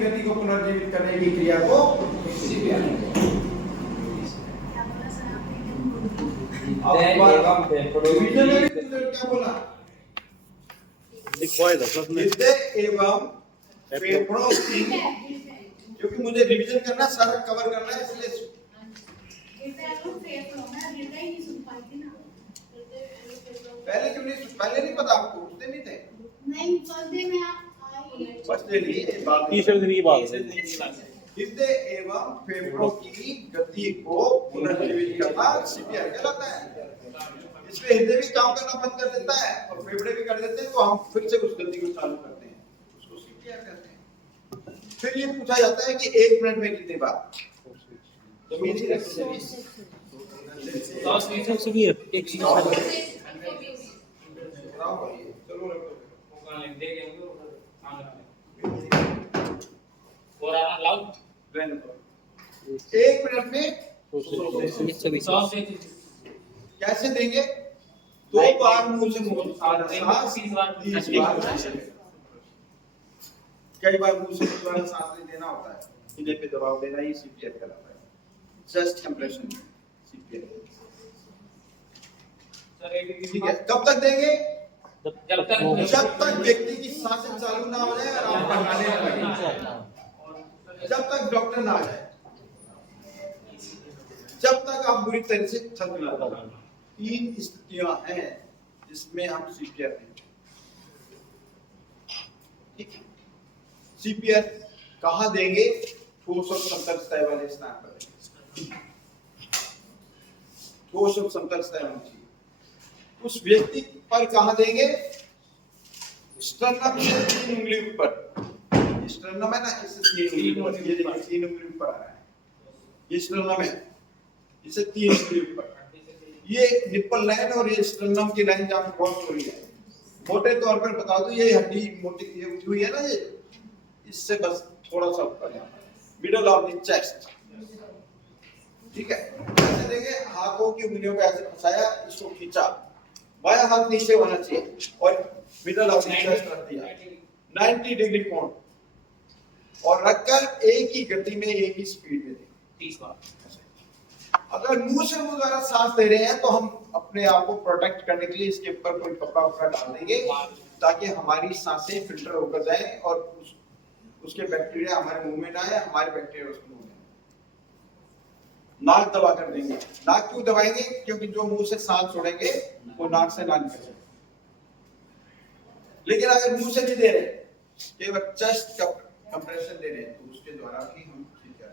गति को पुनर्जीवित करने की क्रिया को सीपीआर। क्या बोला? हृदय एवं फेफड़ों की, क्योंकि मुझे रिवीजन करना, सारा कवर करना है, इसलिए पहले क्यों नहीं, पहले नहीं पता आपको, उठते नहीं थे? नहीं, फर्स्ट डे लिए बात हृदय एवं फेफड़ों की गति को पुनर्जीवित करना सीपीआर कहलाता है। इसमें हृदय भी काम करना बंद कर देता है और फेफड़े भी कर देते हैं, तो हम फिर से उस गति को चालू करते हैं, उसको सीपीआर कहते हैं। फिर ये पूछा जाता है कि 1 मिनट में कितनी बार, तो मीनिंग एक मिनट में 100 कैसे देंगे? 2 बार मुंह से मुंह, 30 बार, कई बार मुंह से सांस लेना होता है, सीने पे दबाव देना ही सीपीआर कहलाता है। Chest compression CPR. ठीक है, कब तक देंगे? जब तक व्यक्ति की सांसें चालू ना हो जाए और आप बढ़ाने लगे, जब तक डॉक्टर ना आ जाए, जब तक आप बुरी तरह से थक ना जाए। 3 स्थितियां हैं जिसमें हम सीपीआर देंगे। ठीक है, सीपीआर कहां देंगे? ठोस और समतल सतह वाले स्थान पर। ठोस और समतल सतह होनी चाहिए। उस व्यक्ति पर कहां देंगे? स्टर्नम से 3 उंगली ऊपर। स्टर्नम है ना, इससे 3 उंगली ऊपर, ये देखिए 3 उंगली ऊपर आ रहा है, ये स्टर्नम है, इसे 3 उंगली ऊपर। ये निप्पल लाइन और ये स्टर्नम की लाइन जहां क्रॉस हो रही है, मोटे तौर पर बता दो, ये हड्डी मोटी ये उठी हुई है ना, ये इससे बस थोड़ा सा ऊपर है, मिडल ऑफ द चेस्ट। ठीक है, ऐसे देंगे, हाथों की उंगलियों को ऐसे फंसाया, इसको खींचा, बायां हाथ नीचे होना चाहिए और मिडल ऑफ द चेस्ट रख दिया, 90 डिग्री कोण, और रखकर एक ही गति में एक ही स्पीड में देंगे 30 बार। अगर मुंह से मुंह द्वारा सांस ले रहे हैं तो हम अपने आप को प्रोटेक्ट करने के लिए इसके ऊपर कोई कपड़ा वपड़ा डाल देंगे, ताकि हमारी सांसें फिल्टर होकर जाएं और उसके बैक्टीरिया हमारे मुंह में ना आए, हमारे बैक्टीरिया उसके मुंह में। नाक दबा कर देंगे। नाक क्यों दबाएंगे? क्योंकि जो मुंह से सांस छोड़ेंगे वो नाक से ना निकले। लेकिन अगर मुंह से नहीं दे रहे, केवल चेस्ट का कंप्रेशन दे रहे हैं, तो उसके द्वारा भी हम ठीक है।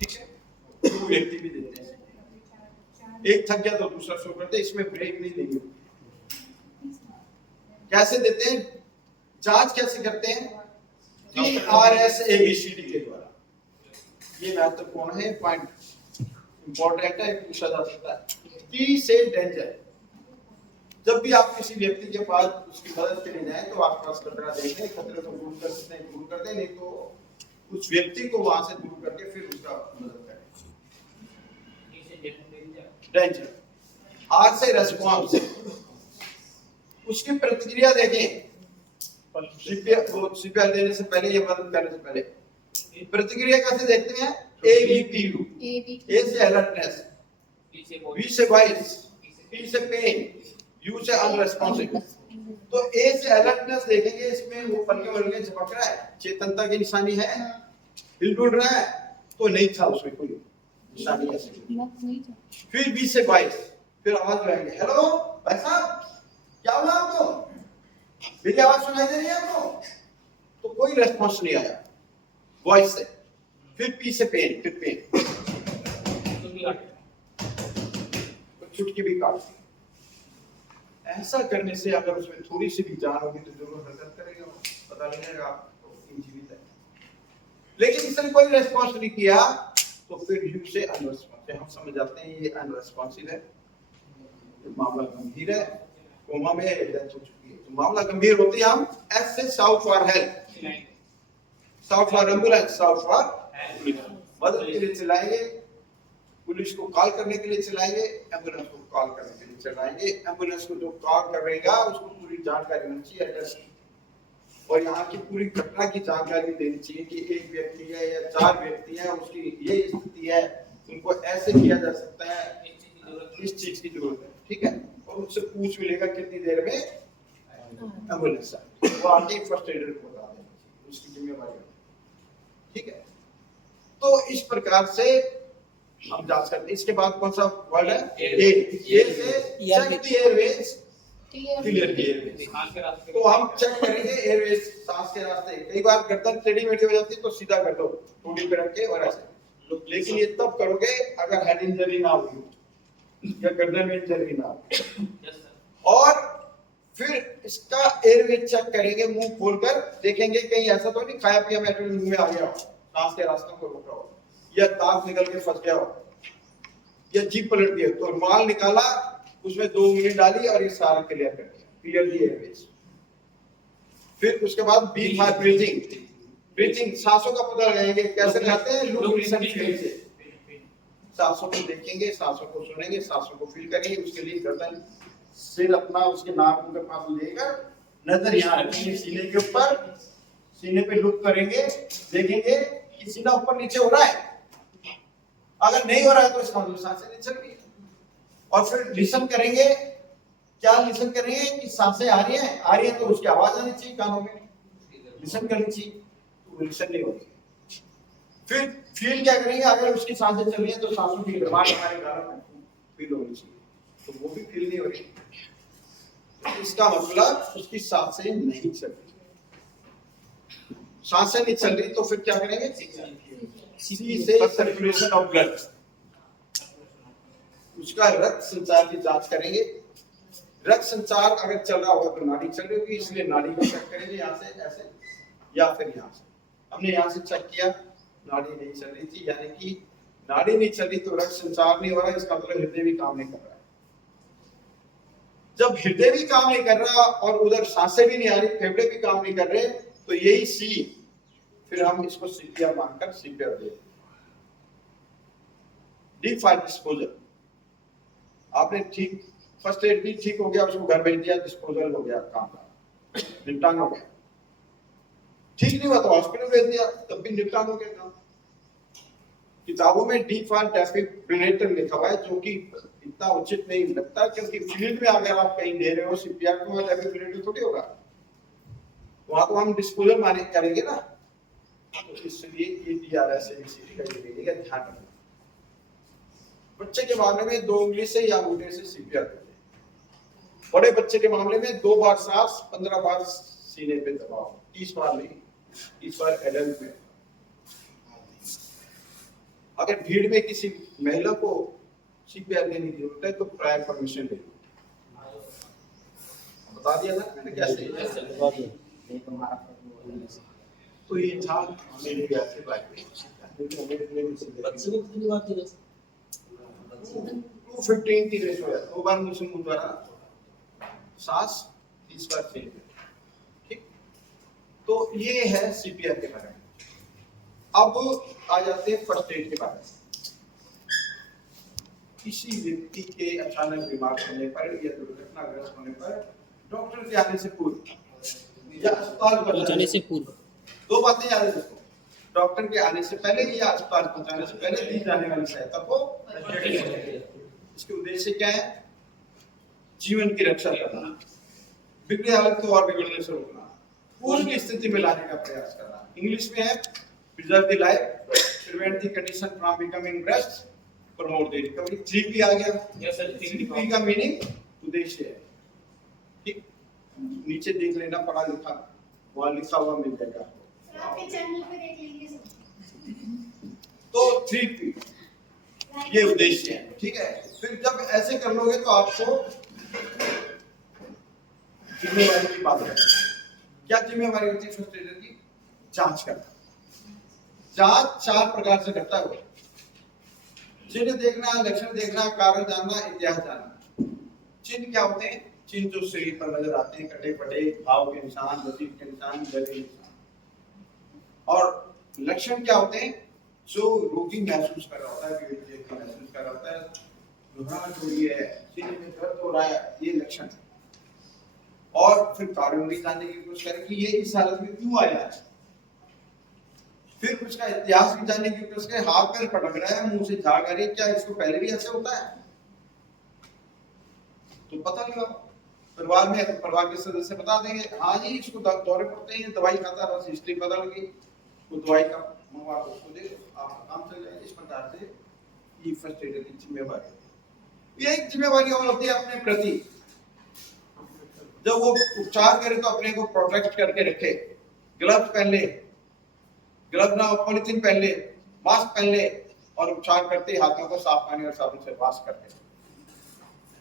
ठीक है, दो व्यक्ति भी देते हैं, एक थक गया तो दूसरा सो करते, इसमें ब्रेक नहीं देंगे। कैसे देते हैं? जांच कैसे करते हैं? TRS ABCD के द्वारा। ये महत्वपूर्ण है, पॉइंट इंपॉर्टेंट है, पूछा जा सकता है। T से डेंजर। जब भी आप किसी व्यक्ति के पास उसकी मदद के लिए जाएं तो आसपास खतरा देखें, खतरे को दूर कर सकते हैं, दूर कर दें, नहीं तो उस व्यक्ति को वहां से दूर करके फिर उसका मदद करें। डेंजर। आर से रेस्पॉन्स, उसकी प्रतिक्रिया देखें। सीपीआर देने से पहले या मदद करने से पहले प्रतिक्रिया कैसे देखते हैं? ABPU। A से अलर्टनेस, B से वॉइस, P से पेन, U से अनरेस्पॉन्सिव। तो A से अलर्टनेस देखेंगे, इसमें वो पलके वलके झपक रहा है, चेतनता की निशानी है, हिल-डुल रहा है, तो नहीं था उसमें कोई निशानी ऐसी। फिर B से वॉइस, फिर आवाज लगाएंगे, हेलो भाई साहब, क्या हुआ आपको? मेरी आवाज सुनाई दे रही है आपको? तो कोई रेस्पॉन्स नहीं आया वॉइस से। फिर P से पेन, फिर पेन, चुटकी भी काटती। ऐसा करने से अगर उसमें थोड़ी सी भी जान होगी तो जरूर हरकत करेगा, पता लगेगा आपको जीवित है। लेकिन इसने कोई रेस्पॉन्स नहीं किया तो फिर यू से अनरेस्पॉन्सिव। हम समझ जाते हैं ये अनरेस्पॉन्सिव है, तो मामला गंभीर है, कोमा में डेथ हो चुकी है। तो मामला गंभीर होते ही हम एस से south for help, south for ambulance, south for मदद के लिए चलाएंगे, पुलिस को कॉल करने के लिए चलाएंगे, एम्बुलेंस को कॉल करने के लिए चलाएंगे। एम्बुलेंस को जो कॉल करेगा उसको पूरी जानकारी होनी चाहिए एड्रेस की, और यहाँ की पूरी घटना की जानकारी देनी चाहिए कि एक व्यक्ति है या 4 व्यक्ति हैं, उसकी ये स्थिति है, उनको ऐसे किया जा सकता है, इस चीज की जरूरत है, ठीक है। और उससे पूछ भी लेगा कितनी देर में एम्बुलेंस आए, वो आगे फर्स्ट एड रिपोर्ट बता देगा, उसकी जिम्मेवारी, ठीक है। तो इस प्रकार से हम जांच करते हैं। इसके बाद कौन सा वर्ड है? ए से check the airways, clear airways. तो हम चेक करेंगे एयरवेज, सांस के रास्ते। कई बार गर्दन टेढ़ी मेढ़ी हो जाती है तो सीधा कर दो, टूटी पे रख के और ऐसे, लेकिन ये तब करोगे अगर हेड इंजरी ना हुई या गर्दन में इंजरी ना हो। और फिर इसका एयरवेज चेक करेंगे, मुंह खोलकर देखेंगे कहीं ऐसा तो नहीं खाया पिया मेटेरियल मुंह में आ गया हो, सांस के रास्तों को रोका हो, या दांत निकल के फंस गया हो, या जीभ पलट गई, तो रुमाल निकाला, उसमें 2 उंगली डाली और ये सारा क्लियर कर दिया, क्लियर दी एयरवेज। फिर उसके बाद बी फॉर ब्रीथिंग, ब्रीथिंग सांसों का पता लगाएंगे, कैसे लगाते हैं? लुक लिसन फील से, सांसों को देखेंगे, सांसों को सुनेंगे, सांसों को फील करेंगे। उसके लिए गर्दन सिर अपना उसके नाक के पास लेकर नजर यहाँ रखेंगे सीने के ऊपर, सीने पे लुक करेंगे, देखेंगे कि सीना ऊपर नीचे हो रहा है, अगर नहीं हो रहा है तो इसका मतलब सांसें नहीं चल रही। और फिर लिसन करेंगे, क्या लिसन करेंगे कि सांसें आ रही है तो उसकी आवाज आनी चाहिए कानों में, लिसन करनी चाहिए, तो लिसन नहीं होगी। फिर फील क्या करेंगे, अगर उसकी सांसें चल रही है तो सांसों की घबराहट हमारे गालों में फील होनी चाहिए, तो वो भी फील नहीं हो रही, तो इसका मतलब उसकी सांसें नहीं चल रही। सांसें नहीं चल रही तो फिर क्या करेंगे? सी से सर्कुलेशन ऑफ ब्लड, उसका रक्त संचार की जांच करेंगे। रक्त संचार अगर चल रहा होगा तो नाड़ी चल रही होगी, इसलिए नाड़ी को चेक करेंगे, यहाँ से ऐसे या फिर यहाँ से। हमने यहाँ से चेक किया, नाड़ी नहीं चल रही थी, यानी कि नाड़ी नहीं चल रही तो रक्त संचार नहीं हो रहा है, इसका मतलब हृदय भी काम नहीं कर रहा है। जब हृदय भी काम नहीं कर रहा और उधर सांसें भी नहीं आ रही, फेफड़े भी काम नहीं कर रहे, तो यही सी, फिर हम इसको सीपीआर मानकर सीपीआर दे। डीप फायर डिस्पोजल, आपने ठीक फर्स्ट एड भी ठीक हो गया, उसको घर भेज दिया, डिस्पोजल हो गया, काम का निपटान हो गया। ठीक नहीं हुआ तो हॉस्पिटल भेज दिया, तब भी निपटान हो गया काम। किताबों में डीप फायर डेफिब्रिलेटर लिखा हुआ है, जो कि इतना उचित नहीं लगता, क्योंकि फील्ड में अगर आप कहीं दे रहे हो सीपीआर तो डेफिब्रिलेटर थोड़ी होगा, वहां तो हम डिस्पोजल माने करेंगे ना, तो इसलिए ये डीआरएस का ये ध्यान रखना। बच्चे के मामले में 2 उंगली से या अंगूठे से सीपीआर करते हैं। बड़े बच्चे के मामले में 2 बार सांस, 15 बार सीने पे दबाओ, 30 बार नहीं, 30 बार एडल्ट में। अगर भीड़ में किसी महिला को सीपीआर देने की जरूरत है तो प्रायर परमिशन ले लो। बता दिया ना मैंने कैसे। तो ये था मेरे से बात में 2:15 की रेशो है, 2 बार मुंह द्वारा सांस, 30 बार फील, ठीक। तो ये है सीपीआर के बारे में। अब आ जाते हैं फर्स्ट एड के बारे में। किसी व्यक्ति के अचानक बीमार होने पर या दुर्घटनाग्रस्त होने पर डॉक्टर के आने से पूर्व या अस्पताल पहुंचाने से पूर्व 2 बातें याद रखो। डॉक्टर के आने से पहले या अस्पताल पहुंचाने से पहले दी जाने वाली सहायता को इसके उद्देश्य क्या है? जीवन की रक्षा करना, बिगड़ी हालत को और बिगड़ने से रोकना, पूर्व स्थिति में लाने का प्रयास करना। इंग्लिश में है preserve the life, prevent the condition from becoming worst, promote the recovery. 3P आ गया। Yes sir. 3P का मीनिंग उद्देश्य है, ठीक। नीचे देख लेना, पढ़ा लिखा वहां लिखा हुआ मिल जाएगा, आपके चैनल पे देख लीजिए। तो 3P ये उद्देश्य है, ठीक है। फिर जब ऐसे कर लोगे तो आपको जिम्मेवारी की बात है। क्या जिम्मेवारी होती है फर्स्ट एडर की? जांच करना। जांच 4 प्रकार से करता है। चिन्ह देखना, लक्षण देखना, कारण जानना, इतिहास जानना। चिन्ह क्या होते हैं? चिन्ह जो शरीर पर नजर आते हैं, कटे फटे घाव के निशान, नसीब के निशान, जल के निशान। और लक्षण क्या होते हैं? जो रोगी महसूस कर रहा होता है, महसूस कर रहा होता है, घबराहट हो रही है, सीने में दर्द हो रहा है, ये लक्षण है। और फिर कारण भी जानने की कोशिश करें कि ये इस हालत में क्यों आया है। फिर उसका इतिहास भी जानने की कोशिश करें, हाथ पैर पटक रहा है, मुंह से झाग आ रही है, क्या इसको पहले भी ऐसे होता है? तो पता लगाओ। परिवार में परिवार के सदस्य बता देंगे, हाँ जी इसको दौरे पड़ते हैं, दवाई खाता है, बस हिस्ट्री पता लगी, तो दवाई का मंगवा उसको दे, आपका काम चल जाएगा। इस प्रकार से ये फर्स्ट एड की जिम्मेवारी, ये एक जिम्मेवारी और होती है अपने प्रति। जब वो उपचार करे तो अपने को प्रोटेक्ट करके रखे, ग्लव्स पहन ले, ग्लव्स ना पॉलिथीन पहन ले, मास्क पहन ले, और उपचार करते हाथों को साफ पानी और साबुन से वॉश करके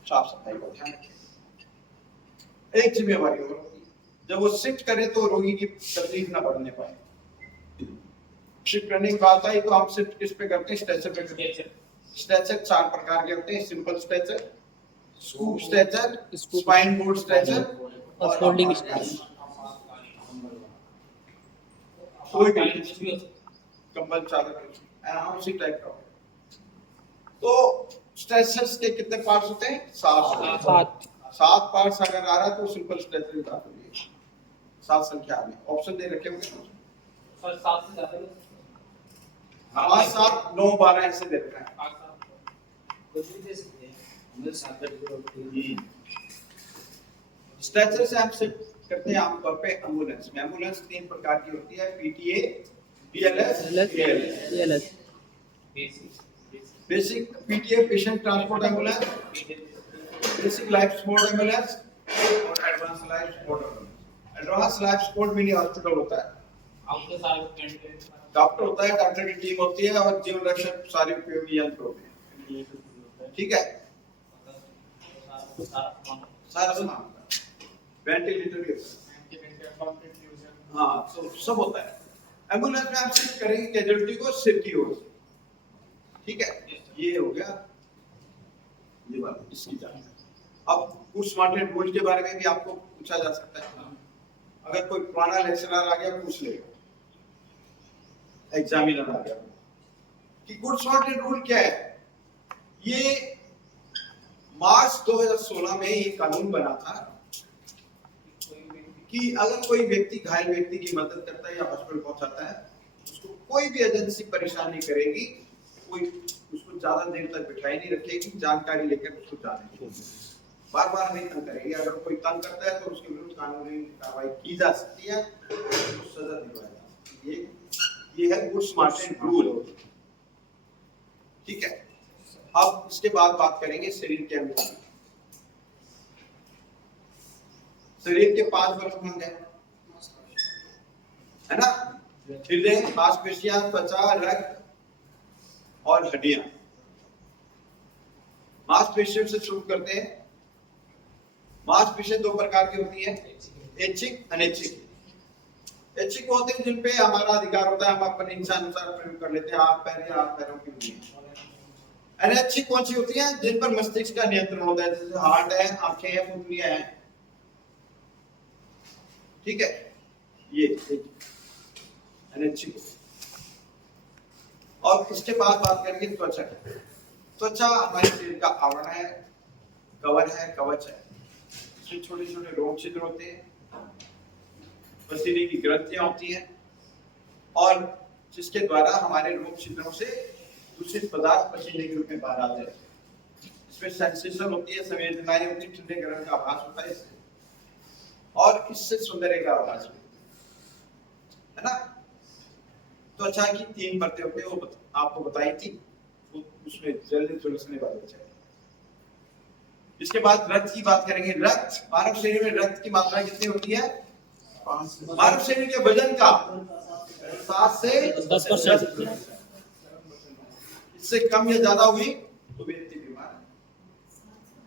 साफ सफाई का ध्यान रखें। एक जिम्मेवारी और होती है, जब वो शिफ्ट करे तो रोगी की तकलीफ ना बढ़ने पाए। शिफ्ट करने की बात आई तो हम शिफ्ट किस पे करते हैं? स्ट्रेचर पे करते हैं। स्ट्रेचर 4 प्रकार के होते हैं, simple stretcher, scoop stretcher, spine board stretcher और फोल्डिंग स्ट्रेचर। कोई भी कंबल चादर उसी टाइप का। तो स्ट्रेचर्स के कितने पार्ट्स होते हैं? 7 पार्ट्स अगर आ रहा है तो सिंपल स्ट्रेचर की बात होगी। 7 संख्या में ऑप्शन दे रखे होंगे सर, 7 से ज्यादा। हाँ 7 9 12 ऐसे दे रखा है, कुछ भी दे सकते हैं। स्ट्रेचर से हम सिर्फ करते हैं आमतौर पे एम्बुलेंस में। एम्बुलेंस 3 प्रकार की होती है, PTA, BLS. Basic PTA patient transport ambulance, basic life support ambulance और advance life support ambulance. Advance life support mini hospital होता है, आपके सारे डॉक्टर होता है, डॉक्टर की टीम होती है और जीवन रक्षक सारे उपयोगी यंत्र होते हैं। ठीक है, सारा सामान वेंटिलेटर भी होता है, हाँ तो सब होता है। एम्बुलेंस में आप शिफ्ट करेंगे कैजुअलिटी को सिर की ओर। ठीक है, ये हो गया ये बात इसकी जान। अब पोस्टमार्टम रूल के बारे में भी आपको पूछा जा सकता है, अगर कोई पुराना लेक्चरर आ गया पूछ लेगा, एग्जामिनर आ गया कि पोस्टमार्टम रूल क्या है। ये मार्च 2016 में ये कानून बना था कि अगर कोई व्यक्ति घायल व्यक्ति की मदद करता है या हॉस्पिटल पहुंचाता है, उसको कोई भी एजेंसी परेशान नहीं करेगी, कोई उसको ज्यादा देर तक बिठाई नहीं रखेगी, जानकारी लेकर उसको जाने बार बार नहीं तंग करेगी। अगर कोई तंग करता है तो उसके विरुद्ध कानूनी कार्रवाई की जा सकती है, उसको सजा दिलवाई जा सकती है। ये है पोस्टमार्टम रूल। ठीक है, अब इसके बाद बात करेंगे शरीर के अंग। शरीर के 5 वर्ग है ना, हृदय, मांसपेशियां, त्वचा, रक्त और हड्डियां। मांसपेशियों से शुरू करते हैं। मांसपेशियां 2 प्रकार की होती हैं, ऐच्छिक, अनैच्छिक। ऐच्छिक होते हैं जिन पे हमारा अधिकार होता है, हम अपनी इच्छा अनुसार प्रयोग कर लेते हैं, हाथ पैर या हाथ पैरों की उंगलियां। अनैच्छिक कौन सी होती हैं? जिन पर मस्तिष्क का नियंत्रण होता है, जैसे हार्ट है, आंखें हैं, पुतलियां हैं। ठीक है, ये अनैच्छिक। और इसके बाद बात करेंगे त्वचा। त्वचा हमारे शरीर का आवरण है, कवर है, कवच है। इसमें छोटे छोटे रोग छिद्र होते हैं, पसीने की ग्रंथियां होती हैं, और जिसके द्वारा हमारे रोग छिद्रों से दूषित पदार्थ पसीने के रूप में बाहर आते हैं। इसमें सेंसेशन होती है, संवेदनाएं होती है, ठंडे गर्म का आभास होता है इससे, और इससे सौंदर्य का आभास होता है ना। त्वचा की 3 परतें होती है, वो आपको बताई थी, उसमें जल्दी झुलसने वाले चाहिए। इसके बाद रक्त की बात करेंगे। रक्त, मानव शरीर में रक्त की मात्रा कितनी होती है? मानव शरीर के वजन का 7 से 10%। इससे कम या ज्यादा हुई तो व्यक्ति बीमार है।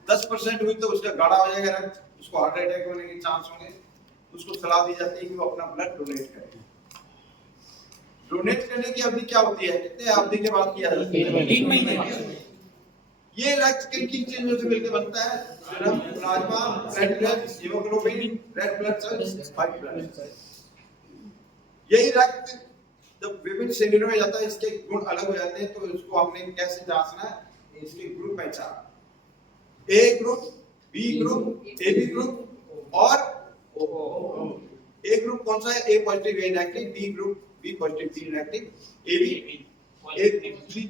10% हुई तो उसका गाढ़ा हो जाएगा रक्त, उसको हार्ट अटैक होने के चांस होंगे। उसको सलाह दी जाती है कि वो अपना ब्लड डोनेट करे। डोनेट करने की अवधि क्या होती है? कितने अवधि के बाद किया जाता है? 3 महीने। ये रक्त किन किन चीजों से मिलकर बनता है? Serum, plasma, platelets, haemoglobin, red blood cells, white blood cells. यही रक्त जब विभिन्न शरीरों में जाता है, इसके गुण अलग हो जाते हैं, तो इसको हमने कैसे जांचना है? इसके ग्रुप पहचान, A group, B group, AB group और O। ए ग्रुप कौन सा है? A positive A negative, B group B positive B negative, A B B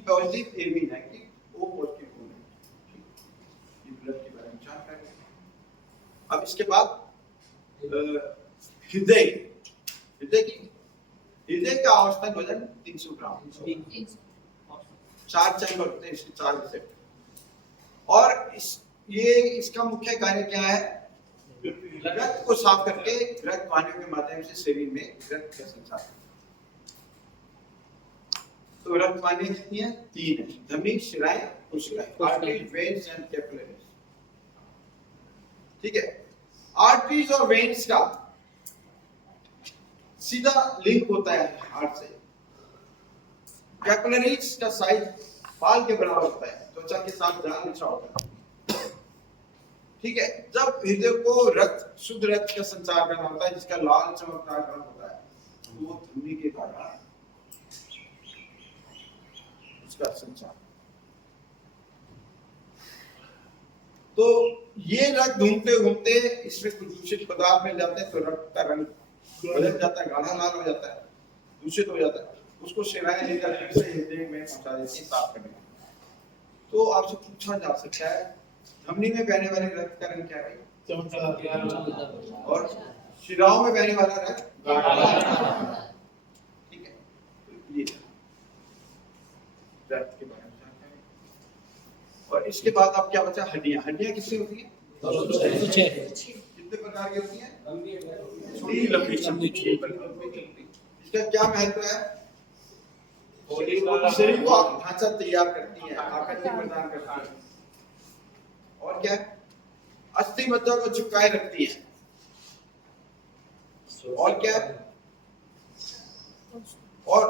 positive A B negative, O positive O negative. ये blood के बारे में जानकारी है। अब इसके बाद हृदय का औसतन वजन 300 ग्राम। 4 चैम्बर होते हैं इसके, 4 रिसेप्टर। और इसका मुख्य कार्य क्या है? रक्त को साफ करके रक्त वाहिनियों के माध्यम से शरीर में रक्त का संचार। तो रक्त वाहिनियां कितनी है? 3 है, धमनी, शिराएं, कोशिकाएं, आर्टरीज, वेन्स एंड कैपिलरीज। ठीक है, आर्टरीज और वेन्स का सीधा लिंक होता है हार्ट से। कैपिलरीज का साइज बाल के बराबर होता है, त्वचा के साथ जाल बिछा होता है। ठीक है, जब हृदय को शुद्ध रक्त का संचार करना होता है, जिसका लाल चमकदार रंग होता है, तो वो धमनी के द्वारा उसका संचार। तो ये रक्त घूमते घूमते इसमें कुछ दूषित पदार्थ मिल जाते हैं, तो रक्त का रंग बदल जाता है, गाढ़ा लाल हो जाता है, दूषित हो जाता है। उसको शिराएं लेकर फिर से हृदय में पहुंचा देती हैं साफ करने। तो आपसे पूछा जा सकता है, धमनी में बहने वाले रक्त का रंग क्या है? चमकदार। और शिराओं में बहने वाला रक्त गाढ़ा। ठीक है, तो ये रक्त के बारे में जानकारी। और इसके बाद आप क्या बचा? हड्डियां। हड्डियां किससे होती हैं? कितने प्रकार की होती हैं? छोटी लंबी चौड़ी। इसका क्या महत्व है? शरीर को ढांचा तैयार करती है, आकृति प्रदान करती है। और क्या? अस्थि मज्जा को चिपकाए रखती है। और क्या? और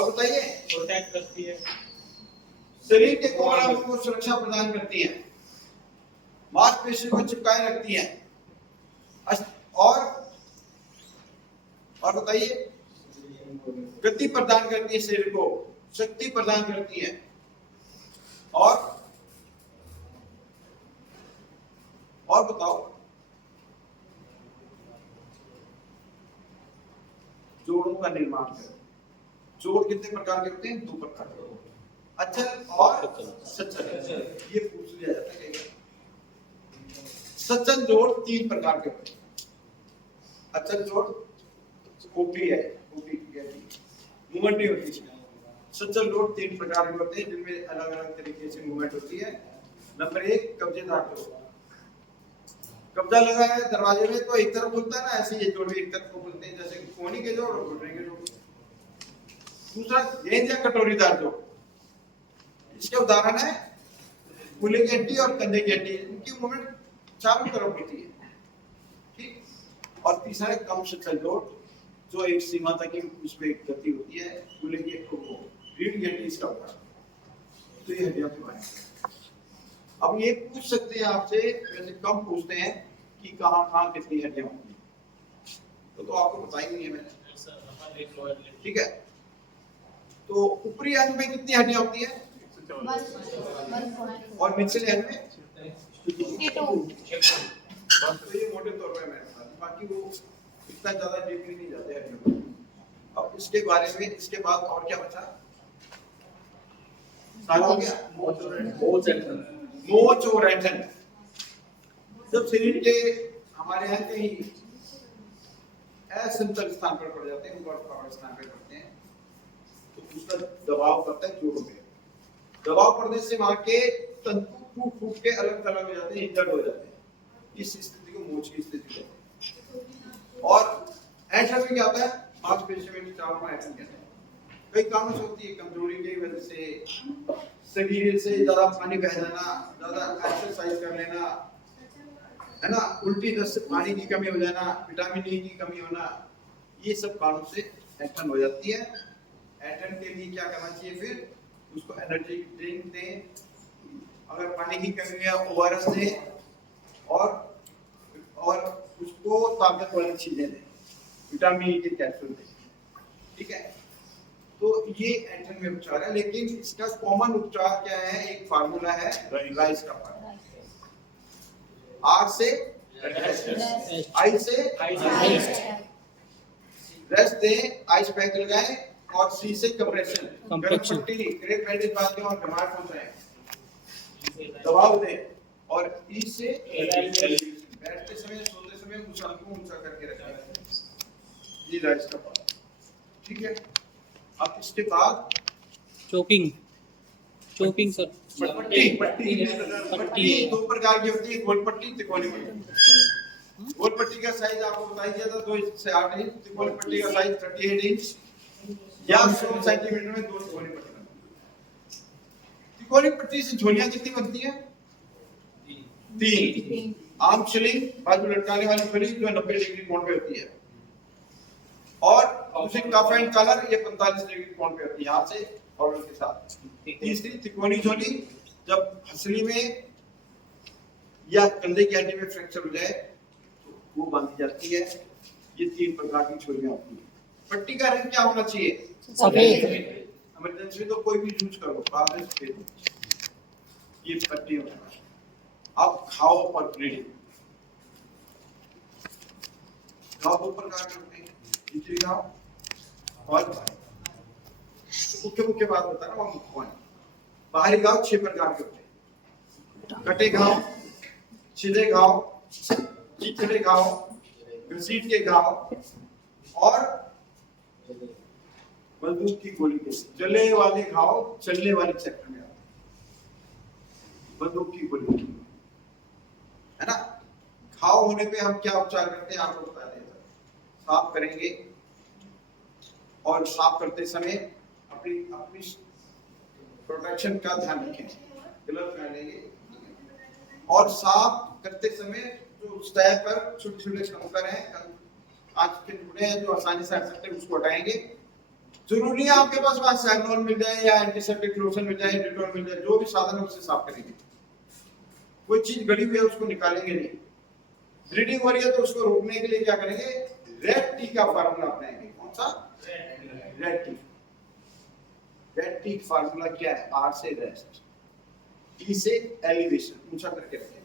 बताइए। प्रोटेक्ट करती है, शरीर के कोमल अंगों को सुरक्षा प्रदान करती है, मांसपेशियों को चिपकाए रखती है। और बताइए। गति प्रदान करती है, शरीर को शक्ति प्रदान करती है। और बताओ। जोड़ों का निर्माण करें। जोड़ कितने प्रकार के होते हैं? 2 प्रकार के। अचल और सचल। ये पूछ लिया जाता है। सचल जोड़ 3 प्रकार के होते हैं। अचल जोड़ खोपड़ी है, मूवमेंट नहीं होती इसमें। सचल जोड़ 3 प्रकार के होते हैं, जिनमें अलग अलग तरीके से मूवमेंट होती है। नंबर 1 कब्जेदार जोड़। कब्जा लगा है दरवाजे में, तो एक तरफ खुलता है ना, ऐसे ये जोड़ एक तरफ को बोलते हैं, जैसे कोहनी के जोड़ और घुटने के जोड़। दूसरा गेंद या कटोरीदार जोड़। इसके उदाहरण है कूल्हे की हड्डी और कंधे की हड्डी। इनकी मूवमेंट चारों तरफ होती है। ठीक। और तीसरा है कम सचल जोड़, जो एक सीमा तक उसमें एक गति होती है। कूल्हे की रीढ़ की हड्डी इसका होता है। तो ये हड्डियों के बारे में। अब ये पूछ सकते हैं आपसे, वैसे कम पूछते हैं कि कहाँ कितनी हड्डियां होती हैं, तो आपको बताई नहीं है मैंने। ठीक है, तो ऊपरी अंग में कितनी हड्डियां होती है? और निचले अंग में? तो ये मोटे तौर पे मैंने बता दी, बाकी वो इतना ज्यादा डीपली नहीं जाते हड्डियों में। अब इसके बारे में, इसके बाद और क्या बचा? सारा हो गया। मोच और ऐंठन। जब शरीर के हमारे यहाँ कहीं असमतल स्थान पर पड़ जाते हैं, ऊबड़-खाबड़ स्थान पर पड़ते हैं, तो उसका दबाव पड़ता है जोड़ों पे। दबाव पड़ने से वहां के तंतु फूट के अलग अलग हो जाते हैं, इंजर्ड हो जाते हैं। इस स्थिति को मोच की स्थिति कहते हैं। और ऐंठन में क्या होता है? मांसपेशियों में खिंचाव को ऐंठन कहते हैं। कई कारणों से होती है, कमजोरी की वजह से, शरीर से ज्यादा पानी बह जाना, ज्यादा एक्सरसाइज कर लेना, है ना, उल्टी दस्त से पानी की कमी हो जाना, विटामिन ई की कमी होना, ये सब कारणों से ऐंठन हो जाती है। ऐंठन के लिए क्या करना चाहिए? फिर उसको एनर्जी ड्रिंक दें, अगर पानी की कमी है ओआरएस दें, और उसको ताकत वाली चीजें दें, विटामिन ई के कैप्सूल दें। ठीक है, तो ये ऐंठन में उपचार है। लेकिन इसका कॉमन उपचार क्या है? एक फार्मूला है राइस का फार्मूला। आग से आई से रेस्ट दें, आइस पैक लगाएं और सी से कंप्रेशन, गर्म पट्टी क्रेप बैंडेज बांधें और घमाट पहुंचाएं, दबाव दें और ई से बैठते समय सोते समय मुसाल को ऊंचा करके रखें। ये राइस का पार्ट, ठीक है। अब इसके बाद चोकिंग सर, पट्टी दो प्रकार की होती है, गोल पट्टी, त्रिकोणीय पट्टी। गोल पट्टी का साइज आपको बताया गया था 2 से 8 इंच, त्रिकोणीय पट्टी का साइज 38 इंच या 16 सेंटीमीटर में 2 त्रिकोणीय पट्टी बनती है। त्रिकोणीय पट्टी से झोलियां कितनी बनती है? 3। आर्म स्लिंग, बाजू लटकाने वाली झोली जो 90 डिग्री कोण पे होती है, और दूसरी कफ एंड कॉलर ये 45 डिग्री कोण पे होती है, यहां से और उसके साथ। तीसरी त्रिकोणीय झोली, जब हंसली में या कंधे की हड्डी में फ्रैक्चर हो जाए तो वो बांधी जाती है। ये 3 प्रकार की झोलियां होती हैं। पट्टी का रंग क्या होना चाहिए? सफेद। इमरजेंसी तो कोई भी यूज करो, बाद में सफेद। ये पट्टी होना है। अब घाव और ब्लीडिंग। घाव 2 प्रकार के होते हैं, भीतरी घाव और मुख्य बात बता रहा हूँ। बाहरी घाव 6 प्रकार के होते हैं, कटे घाव, सीधे घाव, चिथड़े घाव, घसीट के घाव और बंदूक की गोली के। जले वाले घाव चलने वाले चक्र में आते हैं, बंदूक की गोली है ना। घाव होने पे हम क्या उपचार करते हैं आपको बता दें। साफ करेंगे और साफ करते समय अपनी प्रोटेक्शन का ध्यान रखें, ग्लव पहनेंगे और साफ करते समय जो सतह पर छोटे-छोटे कंकर हैं, कांच के टुकड़े हैं जो आसानी से हट सकते हैं, उसको हटाएंगे। जरूरी है आपके पास वहां सैगनॉल मिल जाए या एंटीसेप्टिक लोशन मिल जाए, डेटॉल मिल जाए, जो भी साधन है उससे साफ करेंगे। कोई चीज गली हुई है उसको निकालेंगे नहीं। ब्लीडिंग हो रही है तो उसको रोकने के लिए क्या करेंगे? रेड टी का फार्मूला अपनाएंगे। कौन सा? Red T. Red T formula क्या है? आर से रेस्ट, ई से एलिवेशन, ऊंचा करके रखेंगे।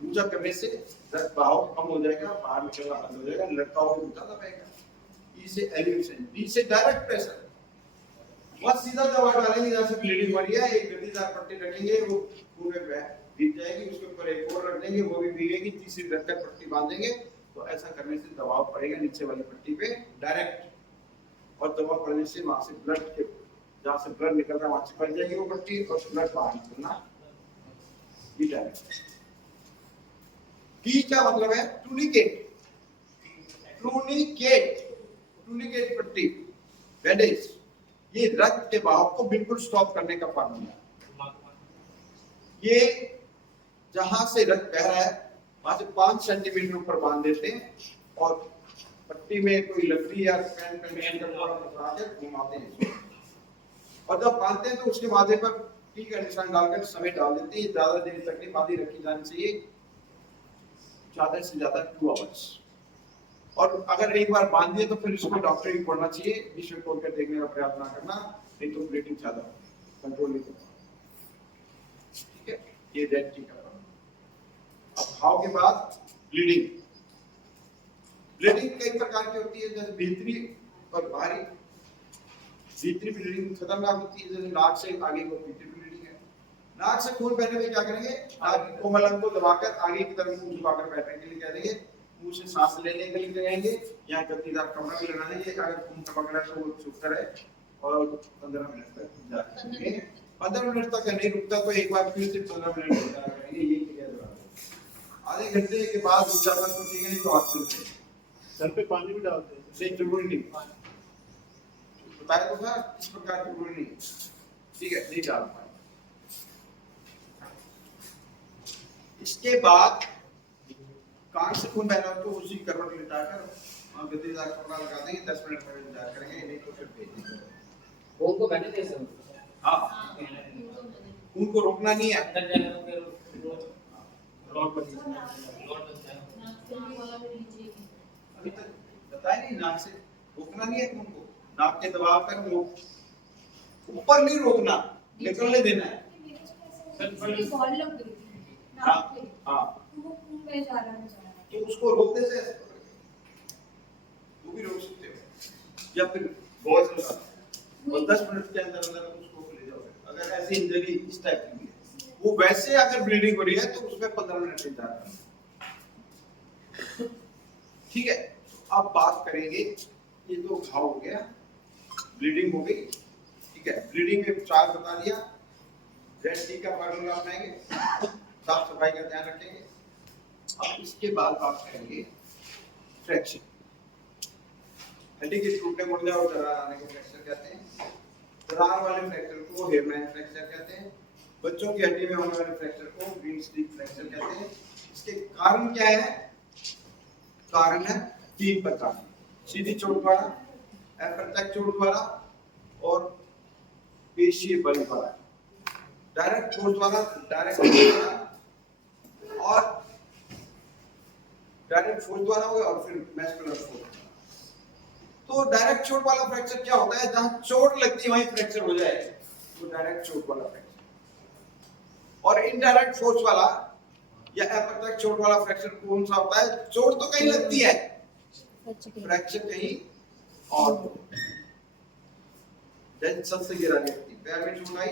ऊंचा करने से रक्त बहाव कम हो जाएगा, बाहर निकलना बंद हो जाएगा, लड़का और ऊंचा दबाएगा। ई से एलिवेशन, डी से डायरेक्ट प्रेशर। बस सीधा दवा डालेंगे जहां से ब्लीडिंग हो रही है, एक गद्दीदार पट्टी रखेंगे, वो खून में भीग जाएगी, उसके ऊपर एक और रख देंगे, वो भी भीगेगी, तीसरी रखकर पट्टी बांधेंगे। तो ऐसा करने से दबाव पड़ेगा नीचे वाली पट्टी पे डायरेक्ट, और दबाव पड़ने से वहां से ब्लड के जहां से ब्लड निकल रहा है वहां से फट जाएगी वो पट्टी और ब्लड बाहर निकलना ये डायरेक्ट। की क्या मतलब है? टूनिकेट, टूनिकेट, टूनिकेट पट्टी, बैंडेज, ये रक्त के बहाव को बिल्कुल स्टॉप करने का फार्मूला है। ये जहां से रक्त बह रहा है वहां से 5 सेंटीमीटर ऊपर बांध देते हैं और पट्टी में कोई लकड़ी या पेन का टुकड़ा फंसा के घुमाते हैं, और जब बांधते हैं तो उसके माथे पर टी का निशान डालकर समय डाल देते हैं। ज्यादा देर तक नहीं बांधी रखी जानी चाहिए, ज्यादा से ज्यादा 2 आवर्स। और अगर एक बार बांध दिए तो फिर इसको डॉक्टर भी पढ़ना चाहिए, बीच में खोल कर देखने का प्रयास ना करना, नहीं तो ब्लीडिंग ज्यादा कंट्रोल नहीं करना। ठीक है, ये रेड टी का। अब घाव के बाद ब्लीडिंग। ब्लीडिंग कई प्रकार की होती है, जैसे भीतरी और बाहरी। भीतरी ब्लीडिंग खतरनाक होती है, जैसे नाक से आगे को भीतरी ब्लीडिंग है। नाक से खून बहने में क्या करेंगे? नाक की कोमल अंग को दबाकर आगे की तरफ मुंह झुकाकर बैठने के लिए कह देंगे, मुंह से सांस लेने के लिए कहेंगे, या गद्दीदार कपड़ा भी लगा देंगे। अगर खून टपक रहा है तो वो चुप करे और 15 मिनट तक जाएंगे। 15 मिनट तक नहीं रुकता तो एक बार फिर से 15 मिनट करेंगे। ये क्रिया दोहराएंगे। आधे घंटे के बाद ज्यादा कुछ नहीं तो हाथ से सर पे पानी भी डालते हैं, नहीं जरूरी नहीं, बताया तो था इस प्रकार की जरूरी नहीं। ठीक है, नहीं डाल पाए। इसके बाद कान से खून बह रहा हो तो उसी करवट लिटाकर और गद्दीदार कपड़ा लगा देंगे, 10 मिनट में इंतजार करेंगे, नहीं तो फिर भेज देंगे। खून को बहने दे सर। हाँ, खून को रोकना नहीं है, अंदर जाने दो, फिर लौट बन जाएगा। अभी तक बताया नहीं, नाक से रोकना नहीं है खून को, नाक के दबाव कर वो ऊपर नहीं रोकना, निकलने देना है। हाँ, वो खून में जा रहा है। तो उसको रोकने से ऐसे पकड़ के वो भी रोक सकते हो, या फिर गॉज लगा दो और 10 मिनट के अंदर अंदर उसको ले जाओ। अगर ऐसी इंजरी इस टाइप की है, वो वैसे अगर ब्लीडिंग हो रही है तो उसमें 15 मिनट इंतजार करना। ठीक है, अब बात करेंगे, ये तो घाव हो गया, ब्लीडिंग हो गई। ठीक है, ब्लीडिंग में उपचार बता दिया, रेड टी का फार्मूला अपनाएंगे, साफ सफाई का ध्यान रखेंगे। अब इसके बाद बात करेंगे फ्रैक्चर। हड्डी के टूटने मुड़ने और दरार आने को फ्रैक्चर कहते हैं। दरार वाले फ्रैक्चर को हेयरमैन फ्रैक्चर कहते हैं। बच्चों की हड्डी में होने वाले फ्रैक्चर को ग्रीन स्ट्रिप फ्रैक्चर कहते हैं। इसके कारण क्या है? कारण है 3 प्रकार, सीधी चोट वाला, अप्रत्यक्ष चोट वाला और पेशीय बल वाला। डायरेक्ट फोर्स वाला, डायरेक्ट और डायरेक्ट फोर्स वाला होगा और फिर मैस्कुलर फोर्स। तो डायरेक्ट चोट वाला फ्रैक्चर क्या होता है? जहां चोट लगती है वहीं फ्रैक्चर हो जाए, तो डायरेक्ट चोट वाला फ्रैक्चर। और इनडायरेक्ट फोर्स वाला या अप्रत्यक्ष चोट वाला फ्रैक्चर कौन सा होता है? चोट तो कहीं लगती है, फ्रैक्चर कहीं और। जैसे छत से गिरा व्यक्ति, पैर में चोट आई,